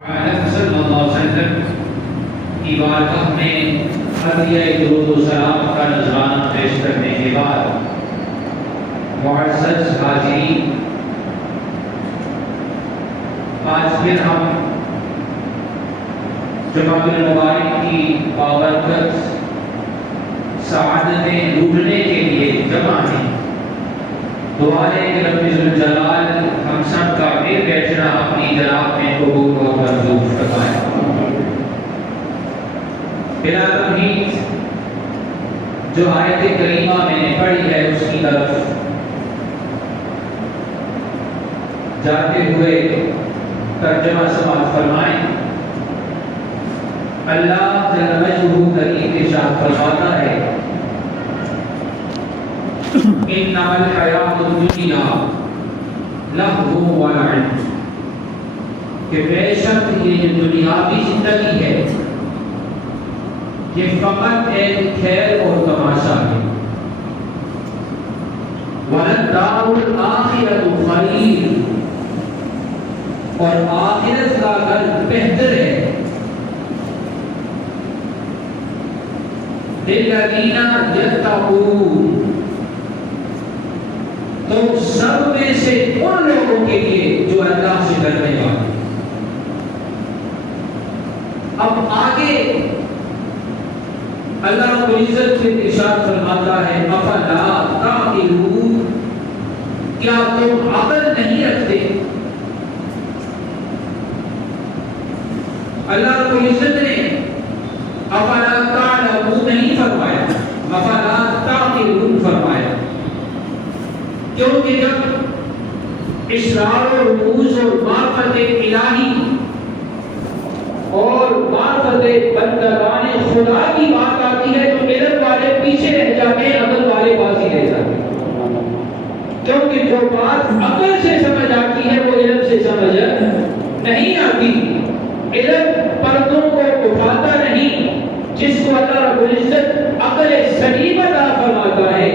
صلی اللہ علیہ وسلم کی بارگاہ میں ہدیہ درود و سلام کا نذرانہ پیش کرنے کے بعد معزز حاضرین، آج پھر ہم جمعہ المبارک کی بابرکت سعادتیں لوٹنے کے لیے جمع ہیں۔ دعا ہے کہ رب ذوالجلال ہم سب کا مل بیٹھنا اپنی جناب میں قبول و منظور فرمائے۔ بلا تمہید جو آیت کریمہ میں نے پڑھی ہے اس کی طرف جاتے ہوئے ترجمہ سماعت فرمائیں۔ اللہ جل وجہہ کریم ارشاد فرماتا ہے انما الحیاۃ الدنیا لہو و لعب، کہ بے شک یہ دنیاوی زندگی ہے یہ فقط ایک کھیل اور تماشا ہے۔ وَلَلدَّارُ الْآخِرَةُ خَيْرٌ، اور آخرت کا گھر بہتر ہے لِلَّذِينَ يَتَّقُونَ، تو سب میں سے ان لوگوں کے لیے جو اللہ سے ڈرنے والے۔ اب آگے اللہ رب العزت سے ارشاد فرماتا ہے افلا تعقلون، کیا تم عقل نہیں رکھتے؟ اللہ رب العزت نے افلا تعلمون نہیں فرمایا، افلا تعقلون فرمایا، کیونکہ جب اسرار و رموز اور معرفت الہی اور معرفت بندگان خدا کی بات آتی ہے تو علم والے پیچھے رہ جاتے ہیں، عقل والے بازی رہ جاتے ہیں، کیونکہ جو بات عقل سے سمجھ آتی ہے وہ علم سے سمجھ نہیں آتی۔ علم پردوں کو اٹھاتا نہیں، جس کو اللہ رب العزت عقل سلیم عطا فرماتا ہے،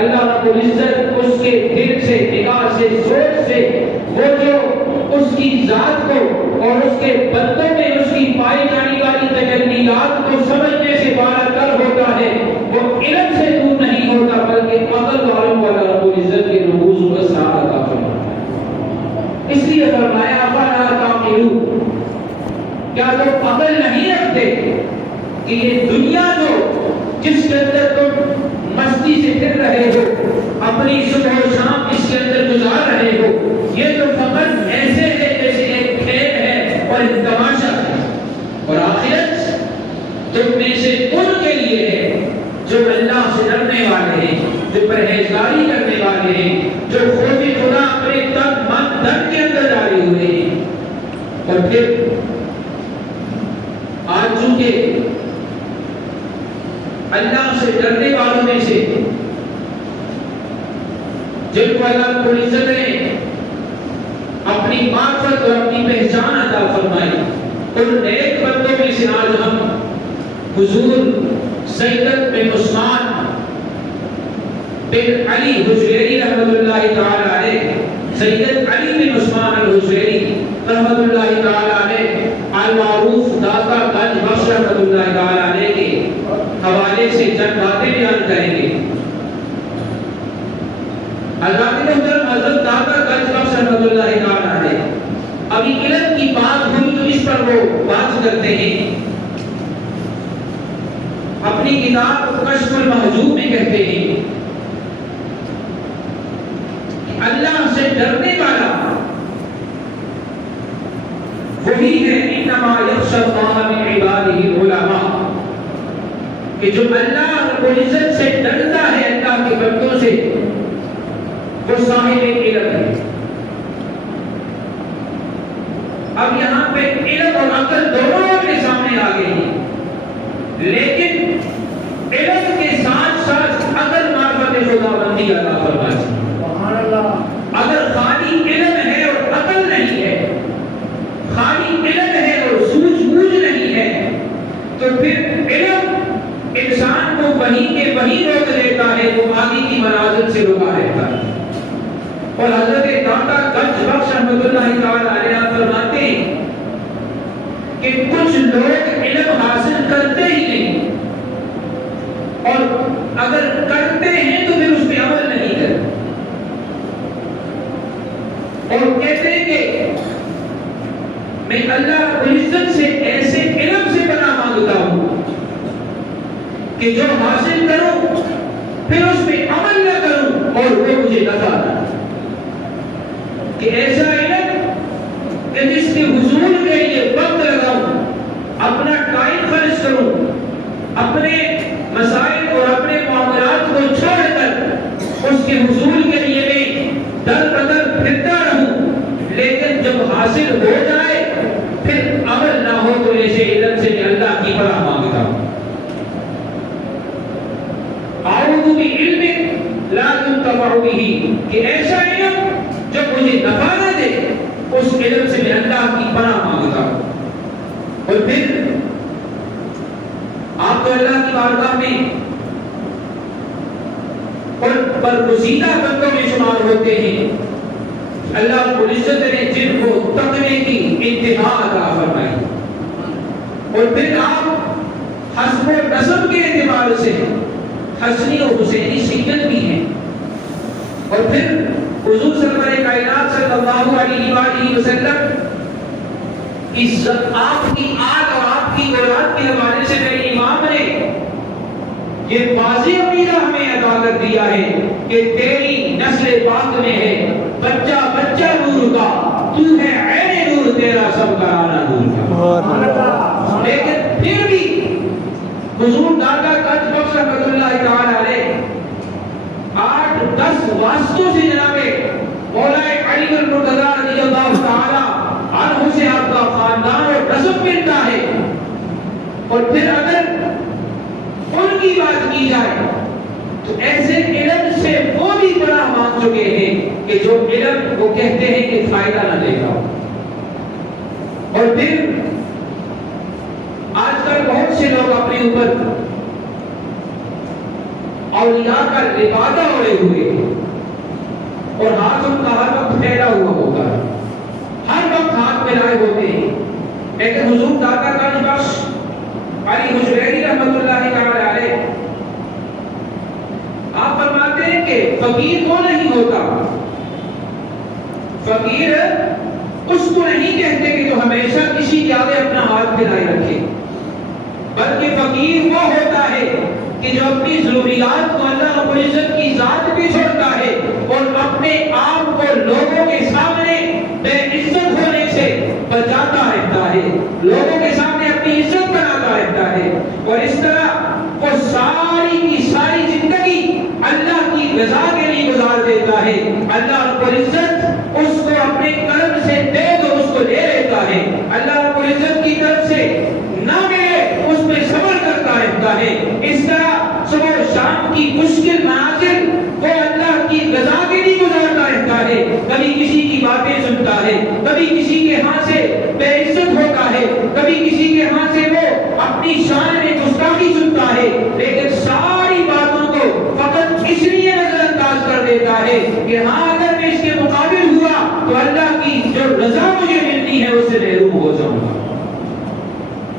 اللہ رب العزت اس کے دل سے، نگاہ سے، سوچ سے وہ جو اس کی ذات کو اور اس کے بندوں میں اس کی پائی جانے والی تجلیات کو سمجھنے سے بالا تر ہوتا ہے، وہ علم سے دور نہیں ہوتا بلکہ عقل والوں والا رب العزت کے رموز و اسرار عطا فرماتا ہے۔ اس لیے فرمایا افلا تعقلون، کیا تم عقل نہیں رکھتے کہ یہ دنیا جو جس کے اندر تم مستی سے پھر رہے ہو، اپنی صبح و شام اس کے اندر گزار رہے ہو، یہ تو فقط ایسے ہے جیسے ایک کھیل ہے اور ایک تماشا ہے، اور آخرت تم میں سے ان کے لیے ہے جو اللہ سے ڈرنے والے ہیں، جو پرہیزگاری کرنے والے ہیں، جو خوف خدا اپنے تن من دھن کے اندر ڈالے ہوئے ہیں۔ اور پھر آج چونکہ اللہ سے ڈرنے والوں میں سے جن کو اللہ رب العزت نے اپنی معرفت اور اپنی پہچان عطا فرمائی، ان نیک بندوں میں سے آج ہم حضور سیدنا بن عثمان بن علی حجویری رحمۃ اللہ تعالی علیہ، سید علی بن عثمان الحجویری رحمۃ اللہ تعالی علیہ المعروف داتا گنج بخش رحمۃ اللہ تعالی علیہ کے حوالے سے چند باتیں بیان کریں گے۔ حضرت محترم حضرت داتا گنج بخش رحمۃ اللہ تعالی علیہ، ابھی علم کی بات ہوئی تو اس پر وہ بات کرتے ہیں، اپنی کتاب کشف المحجوب میں کہتے ہیں کہ اللہ سے ڈرنے والا وہی ہے انما یخشی اللہ من عبادہ العلماء، کہ جو اللہ رب العزت سے ڈرتا ہے اللہ کے بندوں سے وہ صاحب علم ہے۔ اب یہاں پہ علم اور عقل دونوں کے سامنے آ گئے ہیں، لیکن علم کے ساتھ ساتھ عقل معرفت خدا بندی عطا فرمائے۔ سبحان اللہ۔ اگر خالی علم ہے اور عقل نہیں ہے، خالی علم ہے اور سوجھ بوجھ نہیں ہے، تو پھر علم انسان کو وہیں کے وہیں روک دیتا ہے، وہ آگے کی منازل سے رکا رہتا ہے۔ اور حضرت داتا گنج بخش رحمۃ اللہ تعالی علیہ فرماتے ہیں لوگ علم حاصل کرتے ہی نہیں، اور اگر کرتے ہیں تو پھر اس پہ عمل نہیں کرتے، اور کہتے ہیں کہ میں اللہ رب العزت سے ایسے علم سے پناہ مانگتا ہوں کہ جو حاصل کروں پھر اس پہ عمل نہ کروں اور وہ مجھے نفع نہ، کہ ایسا علم کہ جس کے حصول کے لیے وقت لگاؤں، اپنا ٹائم خرچ کروں، اپنے مسائل اور اپنے معاملات کو چھوڑ کر اس کے حصول کے لیے میں در بدر پھرتا رہوں، لیکن جب حاصل ہو جائے پھر عمل نہ ہو تو ایسے علم سے میں اللہ کی پناہ مانگتا ہوں۔ اعوذ بعلم لا ينتفع به، کہ ایسا علم جو مجھے نفع نہ دے اس علم سے میں اللہ کی پناہ مانگتا ہوں۔ اور پھر آپ تو اللہ کی بارگاہ میں اور برگزیدہ بندوں میں شمار ہوتے ہیں، اللہ رب العزت نے جن کو تقوی کی انتہا عطا فرمائی، اور پھر آپ حسب و نسب کے اعتبار سے حسنی و حسینی سیت بھی ہیں، اور پھر حضور سرور کائنات صلی اللہ علیہ وآلہ وسلم عزت آپ کی آل اور آپ کی اولاد کے حوالے سے میرے امام نے یہ واضح عقیدہ ہمیں عطا کر دیا ہے کہ تیری نسل پاک میں ہے بچہ بچہ نور کا، تو ہے عین نور، تیرا سب کا آنا نور کا۔ لیکن پھر بھی حضور دادا گنج بخش رحمۃ اللہ تعالی علیہ 8-10 واسطوں سے جناب مولا علی المرتضیٰ رضی اللہ تعالی عنہ سے آپ کا خاندان اور نسب ملتا ہے، اور پھر اگر ان کی بات کی جائے تو ایسے علم سے وہ بھی پناہ مانگ چکے ہیں کہ جو علم وہ کہتے ہیں کہ فائدہ نہ دے گا۔ اور پھر آج کل بہت سے لوگ اپنے اوپر اولیاء کا لبادہ اوڑے ہوئے ہیں، اور ہاتھ ان کا ہر وقت پھیلا ہوا ہوتا ہے، ہر وقت ہاتھ پھیلائے ہوتے ہیں۔ لیکن حضور داتا گنج بخش علی حجویری رحمۃ اللہ تعالی علیہ آپ فرماتے ہیں کہ فقیر کو نہیں ہوتا، فقیر اس کو نہیں کہتے کہ جو ہمیشہ کسی کے آگے اپنا ہاتھ پھیلائے رکھے، بلکہ فقیر وہ ہوتا ہے کہ جو اپنی ضروریات کو اللہ رب العزت کی ذات پہ چھوڑتا ہے اور اپنے آپ کو لوگوں کے سامنے بے عزت ہونے سے بچاتا رہتا ہے، لوگوں کے سامنے اپنی عزت بناتا رہتا ہے، اور اس طرح وہ ساری کی ساری زندگی اللہ کی رضا کے لیے گزار دیتا ہے۔ اللہ رب العزت اس کو اپنے کرم سے دے تو اس کو لے لیتا ہے، اللہ رب العزت کی طرف سے نہ ملے اس میں صبر کرتا رہتا ہے۔ اس طرح صبح و شام کی مشکل منازل وہ اللہ کی رضا کے لیے گزارتا رہتا ہے، کبھی کسی کی باتیں سنتا ہے، کبھی کسی کے ہاں سے بے عزت ہوتا ہے، کبھی کسی کے ہاں سے وہ اپنی شان میں گستاخی سنتا ہے، لیکن ساری باتوں کو فقط اس لیے نظر انداز کر دیتا ہے کہ ہاں اگر میں اس کے مقابل ہوا تو اللہ کی جو رضا مجھے ملتی ہے اس سے محروم ہو جاؤں گا،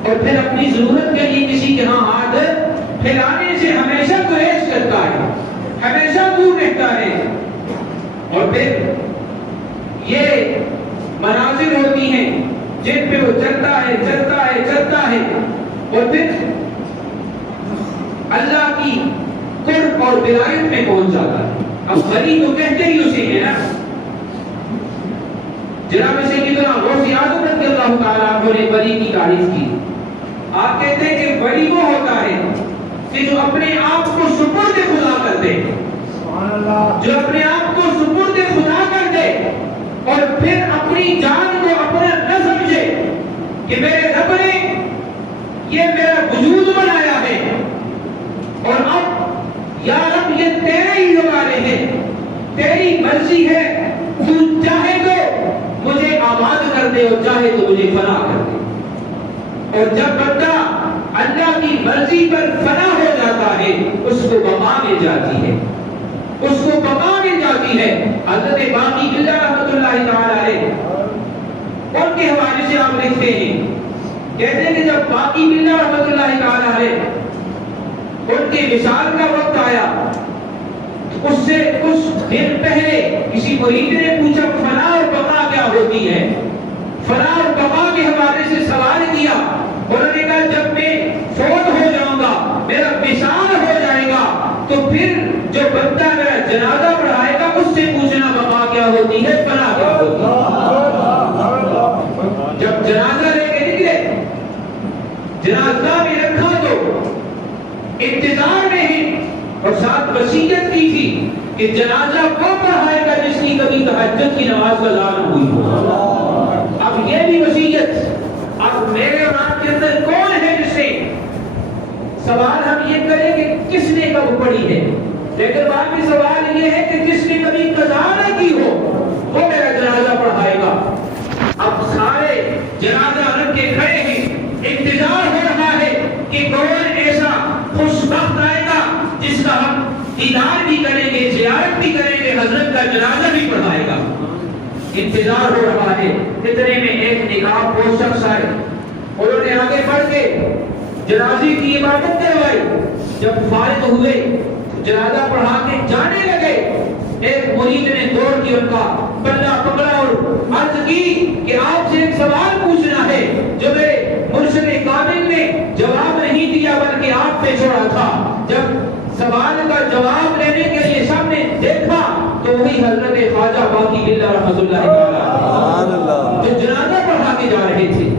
اور پھر اپنی ضرورت کے لیے کسی کے ہاں ہاتھ پھیلانے سے ہمیشہ گریز کرتا ہے، ہمیشہ دور رہتا ہے۔ اور پھر یہ مناظر ہوتی ہیں جن پہ وہ چلتا ہے چلتا ہے چلتا ہے، اور پھر اللہ کی قرب اور ولایت میں پہنچ جاتا ہے۔ اب ولی تو کہتے ہی اسے ہیں نا، جناب سیدنا غوث اعظم رضی اللہ تعالیٰ عنہ نے ولی کی تعریف کی، آپ کہتے ہیں کہ ولی وہ ہوتا ہے کہ جو اپنے آپ کو سپرد خدا کر دے، جو اپنے آپ کو سپرد خدا کر دے اور پھر اپنی جان کو اپنا نہ سمجھے کہ میرے رب نے یہ میرا وجود بنایا ہے اور اب یا رب یہ تیرے ہی حوالے ہیں، تیری مرضی ہے، تو چاہے تو مجھے آباد کر دے اور چاہے تو مجھے فنا کر دے۔ اور جب بندہ اللہ کی مرضی پر فنا ہو جاتا ہے اس کو بقا مل جاتی ہے، اس کو بقا مل جاتی ہے۔ حضرت باقی اللہ رحمۃ اللہ تعالی علیہ ان کے حوالے سے آپ لکھتے ہیں کہتے ہیں کہ جب باقی بلّہ رحمۃ اللہ تعالیٰ علیہ ان کی وصال کا وقت آیا، اس سے کچھ دن پہلے کسی مرید نے پوچھا فنا اور بقا کیا ہوتی ہے، فنا اور بقا کے حوالے سے سوال کیا۔ انہوں نے کہا جب میں فوت ہو جاؤں گا، میرا وصال ہو جائے گا، تو پھر جو بندہ میرا جنازہ پڑھائے گا اس سے پوچھنا بقا کیا ہوتی ہے، فنا کیا ہوتی ہے۔ جب جنازہ لے کے نکلے، جنازہ بھی رکھا تو انتظار میں ہی، اور ساتھ وصیت کی تھی کہ جنازہ وہ پڑھائے گا جس کی کبھی تہجد کی نماز ادا نہ ہوئی ہو۔ اب یہ بھی وصیت، اب میرے اور آپ کے اندر کون ہے جس نے، سوال ہم یہ کریں کہ کس نے کب پڑھی ہے، لیکن بعد میں سوال یہ ہے کہ جس نے کبھی قضا نہ کی ہو وہ میرا جنازہ پڑھائے گا۔ اب سارے جنازہ رکھ کے کھڑے ہیں، انتظار ہو رہا ہے کہ کون ایسا خوش وقت آئے گا جس کا ہم دیدار بھی کریں گے، زیارت بھی کریں گے، حضرت کا جنازہ بھی پڑھائے گا۔ انتظار ہو رہا ہے، اتنے میں ایک نگاہ پوش شخص آئے، انہوں نے آگے بڑھ کے جنازے کی عبادت کروائی۔ جب فارغ ہوئے جنازہ پڑھا کے جانے لگے، ایک مرید نے دوڑ کے ان کا پلہ پکڑا اور عرض کی کہ آپ سے ایک سوال پوچھنا ہے جو میرے مرشد کامل نے جواب نہیں دیا بلکہ آپ پہ چھوڑا تھا۔ جب سوال کا جواب لینے کے لیے سامنے دیکھا تو وہی حضرت خواجہ باقی بلّہ رحمۃ اللہ تعالیٰ جو جنازہ پڑھا کے جا رہے تھے۔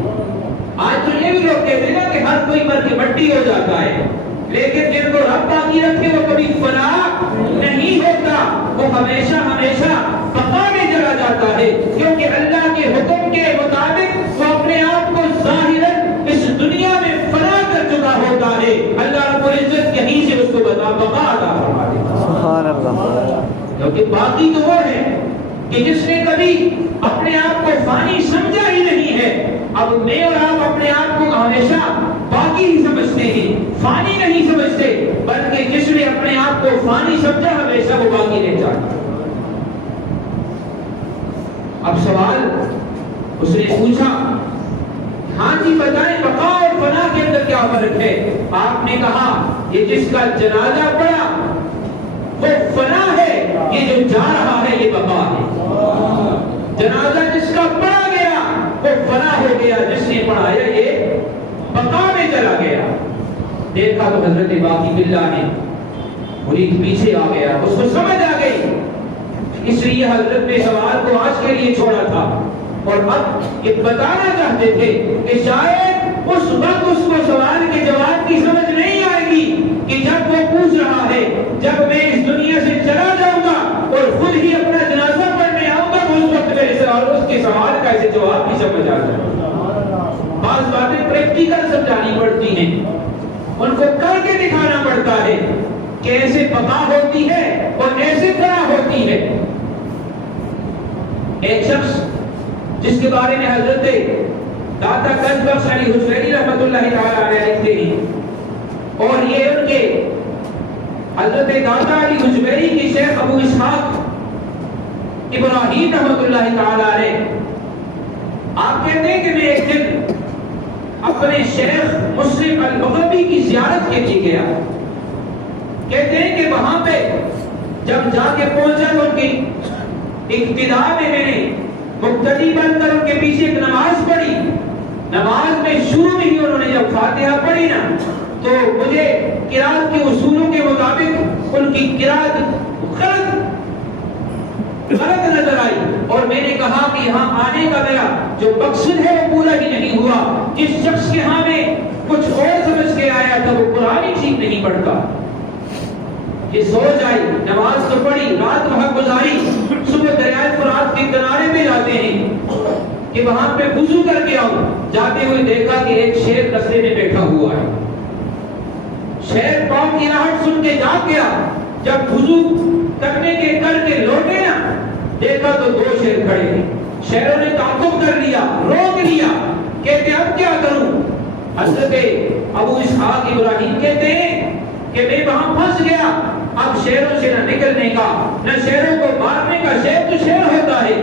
آج تو یہ بھی لوگ کہتے ہیں کہ ہر کوئی مر کے مٹی ہو جاتا ہے، لیکن جن کو رب باقی رکھے وہ کبھی فنا نہیں ہوتا، وہ ہمیشہ ہمیشہ بقا میں چلا جاتا ہے، کیونکہ اللہ کے حکم کے مطابق وہ اپنے آپ کو ظاہراً اس دنیا میں فنا کر چکا ہوتا ہے۔ اللہ رب العزت یہیں سے اس کو بقا عطا فرما دیتا ہے۔ سبحان اللہ۔ کیونکہ باقی تو وہ ہے کہ جس نے کبھی اپنے آپ کو فانی سمجھا ہی نہیں ہے۔ اب میں اور آپ اپنے آپ کو ہمیشہ باقی ہی سمجھتے ہیں، فانی نہیں سمجھتے، بلکہ جس نے اپنے آپ کو فانی سمجھا ہمیشہ وہ باقی رہ جاتا۔ اب سوال اس نے پوچھا، ہاں جی بتائیں بقا اور فنا کے اندر کیا فرق ہے؟ آپ نے کہا یہ جس کا جنازہ پڑا وہ فنا ہے، یہ جو جا رہا ہے یہ بقا ہے۔ جنازہ جس کا پڑا گیا وہ فنا ہو گیا، جس نے پڑھایا یہ بقا میں چلا گیا۔ دیکھا تو حضرت باقی بلّہ نے مرید پیچھے آ گیا، اس کو سمجھ آ گئی، اس لیے حضرت نے سوال کو آج کے لیے چھوڑا تھا اور اب یہ بتانا چاہتے تھے کہ شاید اس وقت اس کو سوال کے جواب کی سمجھ نہیں آئے گی کہ جب وہ پوچھ رہا ہے جب میں اس دنیا سے چلا جاؤں گا اور خود ہی اپنا جنازہ پڑھنے آؤں گا تو اس وقت میرے سوال اس کے سوال کا اسے جواب بھی سمجھ آ جائے گا۔ بعض باتیں پریکٹیکل سمجھانی پڑتی ہیں، ان کو کر کے دکھانا پڑتا ہے کہ ایسے بقا ہوتی ہے اور ایسے فنا ہوتی ہے۔ ایک شخص جس کے بارے میں حضرت داتا گنج بخش علی حجویری رحمۃ اللہ تعالیٰ علیہ لکھتے ہیں، اور یہ ان کے حضرت داتا علی حجویری کی شیخ ابو اسحاق ابراہیم رحمۃ اللہ تعالیٰ علیہ، آپ کہتے ہیں کہ میں ایک دن اپنے شیخ مسلم البغوی کی زیارت کے لیے گیا۔ کہتے ہیں کہ وہاں پہ جب جا کے پہنچا تو ان کی ابتدا میں میں نے مقتدی بن کر ان کے پیچھے ایک نماز پڑھی۔ نماز میں شروع میں ہی انہوں نے جب فاتحہ پڑھی نا تو مجھے قرات کے اصولوں کے مطابق ان کی قرات غلط نظر آئی، اور میں نے کہا کہ یہاں آنے کا میرا جو مقصد ہے وہ پورا ہی نہیں ہوا۔ جس شخص کے ہاں میں کچھ اور سمجھ کے آیا تھا وہ قرآن ہی ٹھیک نہیں پڑھتا۔ یہ سوچ آئی، نماز تو پڑھی، رات وہاں گزاری، صبح دریائے فرات کے کنارے پہ جاتے ہیں کہ وہاں پہ وضو کر کے آؤں۔ جاتے ہوئے دیکھا کہ ایک شیر رستے میں بیٹھا ہوا ہے، شیر پاؤں کی آہٹ سن کے جاگ گیا۔ جب وضو کرنے کے کر کے لوٹے نا دیکھا تو دو شیر کھڑے ہیں۔ شیروں نے تعاقب کر لیا، روک لیا، کہتے اب کیا کروں؟ حضرت ابو اسحاق ابراہیم کہتے ہیں کہ میں وہاں پھنس گیا، اب شیروں سے نہ نکلنے کا نہ شیروں کو مارنے کا، شیر تو شیر ہوتا ہے،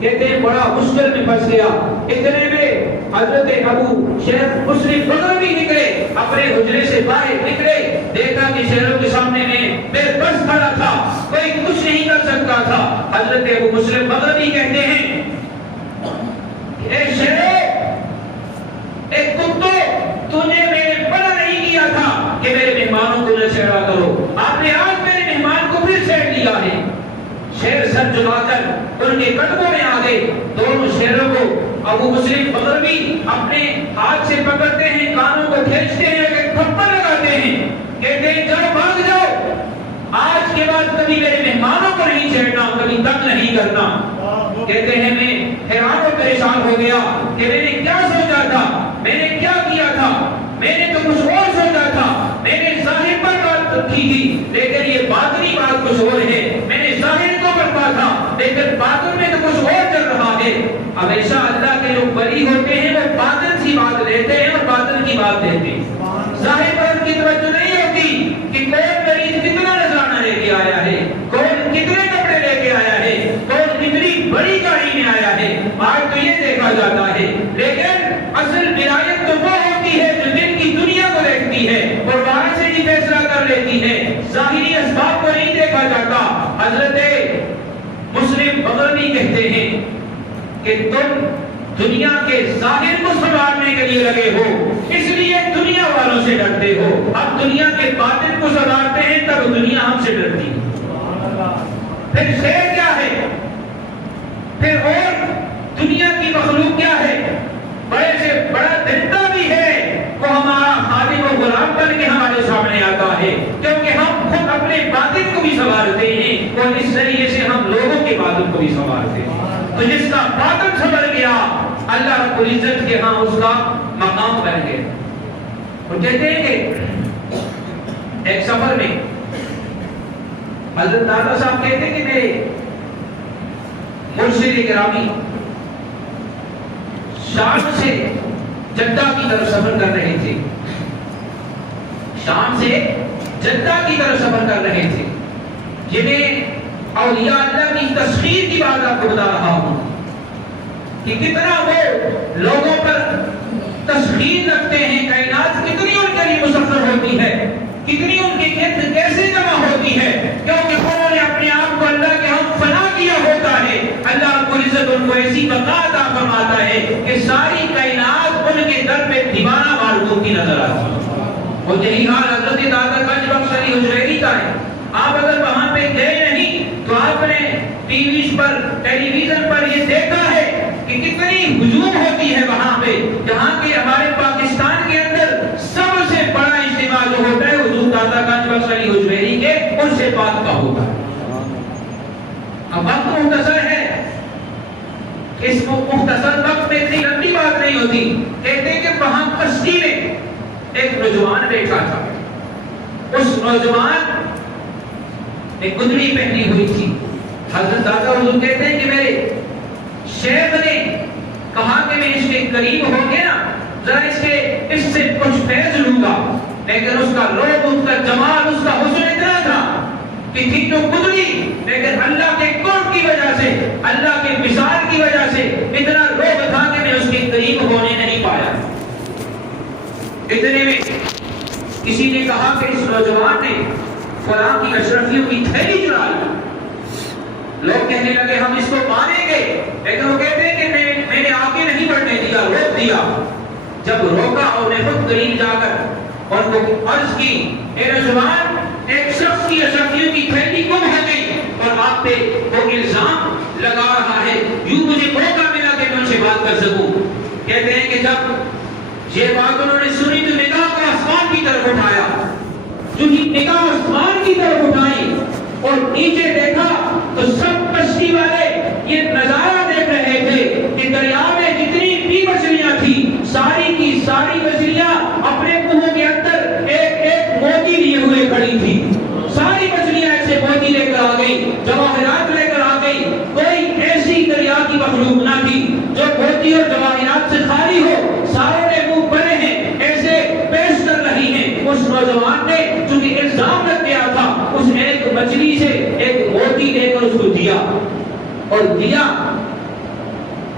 کہتے ہیں بڑا مشکل میں پھنس گیا. اتنے میں حضرت ابو شیخ مسلم بغوی نکلے, اپنے حجرے سے باہر نکلے, دیکھا کہ شہروں کے سامنے میں بے بس کھڑا تھا, کوئی کچھ نہیں کر سکتا تھا. حضرت ابو مسلم بغوی کہتے ہیں اے شہروں, ایک کتو, تو نے میرے منع نہیں کیا تھا کہ میرے مہمانوں کو نہ چھیڑا کرو, آپ نے آج میرے مہمان کو پھر چھیڑ لیا ہے. شیر سر جھکا کر ان کے قدموں میں آ گئے. دونوں شیروں کو ابو مسلم بغوی اپنے ہاتھ سے پکڑتے ہیں, کانوں کو کھینچتے ہیں, ایک تھپڑ لگاتے ہیں, کہتے ہیں جاؤ بھاگ جاؤ, آج کے بعد کبھی میرے مہمانوں کو نہیں چھیڑنا, کبھی تنگ نہیں کرنا. کہتے ہیں میں حیران و پریشان ہو گیا کہ میں نے کیا سوچا تھا, میں نے کیا کیا تھا, میں نے تو کچھ اور سوچا تھا, میں نے ظاہر پر بات کی تھی لیکن یہ باطنی بات کچھ اور ہے. میں نے ظاہر کو کرتا تھا لیکن باطن میں تو کچھ اور چل رہا ہے. ہمیشہ اللہ کے جو بری ہوتے ہیں وہ باطن کی بات لیتے ہیں اور باطن کی بات دیتے ہیں. ظاہر پر ان کی توجہ نہیں ہوتی کہ کون مریض کتنا نذرانہ لے کے آیا ہے, کون کتنے کپڑے لے کے آیا ہے, کون کتنی بڑی گاڑی میں آیا ہے. آج تو یہ دیکھا جاتا ہے, لیکن اصل ولایت تو وہ ہوتی ہے جو دل کی دنیا کو دیکھتی ہے اور وہاں سے ہی فیصلہ کر لیتی ہے, ظاہری اسباب کو نہیں دیکھا جاتا. حضرت مسلم بغوی کہتے ہیں کہ تم دنیا کے ظاہر کو سنبھالنے کے لیے لگے ہو, اس لیے دنیا والوں سے ڈرتے ہو. اب دنیا کے باطن کو سنبھالتے ہیں تب دنیا ہم سے ڈرتی ہے. پھر شیر کیا ہے, پھر اور دنیا کی مخلوق کیا ہے, بڑے سے بڑا درندہ بھی ہے وہ ہمارا خادم و غلام بن کے ہمارے سامنے آتا ہے, کیونکہ ہم خود اپنے باطن کو بھی سنبھالتے ہیں اور اس طریقے سے ہم لوگوں کے باطن کو بھی سنبھالتے ہیں. تو جس کا باطن سنبھل گیا اللہ رب العزت کے ہاں اس کا مقام بن گیا. وہ کہتے ہیں کہ ایک سفر میں حضرت دادا صاحب کہتے ہیں کہ میرے مرشد گرامی شام سے جدہ کی طرف سفر کر رہے تھے, شام سے جدہ کی طرف سفر کر رہے تھے, جنہیں اولیاء اللہ کی تسخیر کی بات آپ کو بتا رہا ہوں کہ کتنا وہ لوگوں پر تسخیر رکھتے ہیں, کائنات کتنی ان کے لیے مسخر ہوتی ہے, کتنی ان کی گرد کیسے جمع ہوتی ہے, کیونکہ انہوں نے اپنے آپ کو اللہ کے ہم فنا کیا ہوتا ہے. اللہ رب العزت ان کو ایسی بقا عطا فرماتا ہے کہ ساری کائنات ان کے در پہ دیوانہ معلوم کی نظر آتی ہے. اور یہی حال حضرت دادا گنج بخش علی حجویری کا ہے. آپ اگر وہاں پہ گئے نہیں تو آپ نے ٹی وی پر, ٹیلی ویژن پر یہ دیکھا ہے کہ کتنی ہجوم ہوتی ہے وہاں پہ, جہاں کہ ہمارے پاکستان کے اندر سب سے بڑا اجتماع جو ہوتا ہے حضور دادا گنج بخش علی حجویری کے ان سے بات کا ہوتا ہے. اب وقت مختصر ہے, اس مختصر وقت میں اتنی لمبی بات نہیں ہوتی. کہتے ہیں کہ وہاں کشتی میں ایک نوجوان بیٹھا تھا, اس نوجوان نے گدڑی پہنی ہوئی تھی. حضرت دادا حضور کہتے ہیں کہ میرے شیخ نے کہا کہ میں اس کے قریب ہو گیا نا, ذرا اس سے کچھ فیض لوں گا, لیکن اس کا روب, اس کا جمال, اس کا حسن اتنا تھا کہ تھی تو گدڑی, لیکن اللہ کے قرب کی وجہ سے, اللہ کے مثال کی وجہ سے اتنا روب تھا کہ میں اس کے قریب ہونے نہیں پایا. اتنے میں کسی نے کہا کہ اس نوجوان نے فلاں کی اشرفیوں کی تھیلی چرا لی. لوگ کہنے لگے ہم اس کو ماریں گے, لیکن وہ کہتے ہیں کہ میں نے آگے نہیں بڑھنے دیا, روک دیا. جب روکا اور نے خود قریب جا کر اور وہ عرض کی, اے نوجوان, ایک شخص کی اشرفیوں کی تھیلی گم ہو گئی اور آپ پہ وہ الزام لگا رہا ہے, یوں مجھے موقع ملا کہ میں ان سے بات کر سکوں. کہتے ہیں کہ جب یہ بات انہوں نے سنی تو نگاہ کو آسمان کی طرف اٹھایا, جو ہی نگاہ آسمان کی طرف اٹھائی اور نیچے دیکھا تو سب کشتی والے یہ نظارہ دیکھ رہے تھے کہ دریا میں جتنی بھی مچھلیاں تھیں ساری کی ساری مچھلیاں اپنے منہوں کے اندر ایک ایک موتی لیے ہوئے کھڑی تھی. ساری مچھلیاں ایسے موتی لے کر آ گئی, جواہرات لے کر آ گئی. کوئی ایسی دریا کی مخلوق نہ تھی جو موتی اور جواہرات سے خالی ہو. ساروں نے منہ بھرے ہیں, ایسے پیش کر رہی ہیں. اس نوجوان نے چونکہ الزام لگ گیا تھا, اس ایک مچھلی سے ایک موتی لے کر اس کو دیا اور دیا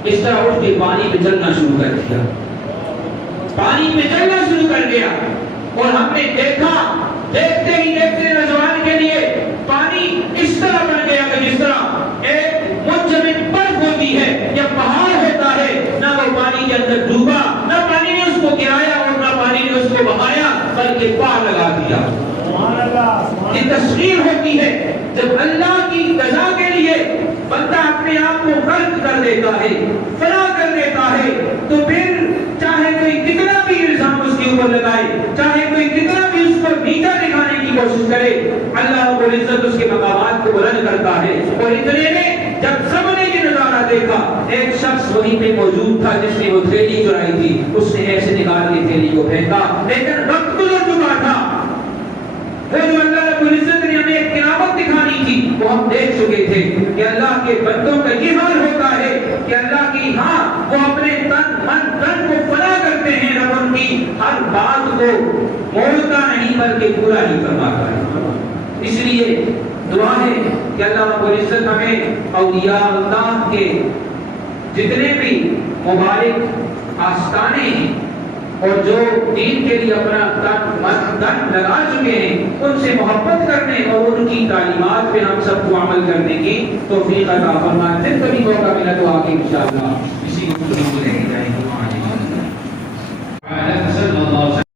اس طرح اٹھ کے پانی پہ چلنا شروع کر دیا، پانی پہ چلنا شروع کر دیا، اور ہم نے دیکھا دیکھتے ہی دیکھتے نوجوان کے لیے پانی اس طرح بن گیا کہ جس طرح ایک منجمد برف ہوتی ہے یا پہاڑ ہوتا ہے، نہ وہ پانی کے اندر ڈوبا، نہ پانی نے اس کو گرایا اور نہ پانی نے اس کو بہایا، بلکہ پار لگا دیا۔ یہ تصویر ہوتی ہے جب اللہ کی قضا کے لیے بندہ اپنے آپ کو غرق کر دیتا ہے، فنا کر دیتا ہے، تو پھر چاہے کوئی کتنا بھی الزام اس کے اوپر لگائے، چاہے کوئی کتنا بھی اس کو نیچا دکھانے کی کوشش کرے، اللہ رب العزت اس کے مقامات کو بلند کرتا ہے۔ اور اتنے میں جب سب نے یہ نظارہ دیکھا، ایک شخص وہیں پہ موجود تھا جس نے وہ تھیلی چرائی تھی، اس نے ایسے نکال کے تھیلی کو پھینکا، لیکن وقت گزر چکا تھا۔ وہ جو اللہ رب العزت نے ہمیں ایک کرامت دکھانی تھی وہ ہم دیکھ چکے تھے کہ اللہ کے بندوں کا یہ حال ہوتا ہے کہ اللہ کی ہاں وہ اپنے تن من دن کو فنا کرتے ہیں، رب ان کی ہر بات کو موڑتا نہیں بلکہ پورا ہی فرماتا ہے۔ اس لیے دعا ہے کہ اللہ رب العزت ہمیں اولیاء اللہ کے جتنے بھی مبارک آستانے ہیں اور جو دین کے لیے اپنا تن من دن لگا چکے ہیں، ان سے محبت کرنے اور ان کی تعلیمات پہ ہم سب کو عمل کرنے کی توفیق عطا فرمائے۔ پھر کبھی موقع ملا تو آگے انشاءاللہ اسی کو لے کے جائیں گے۔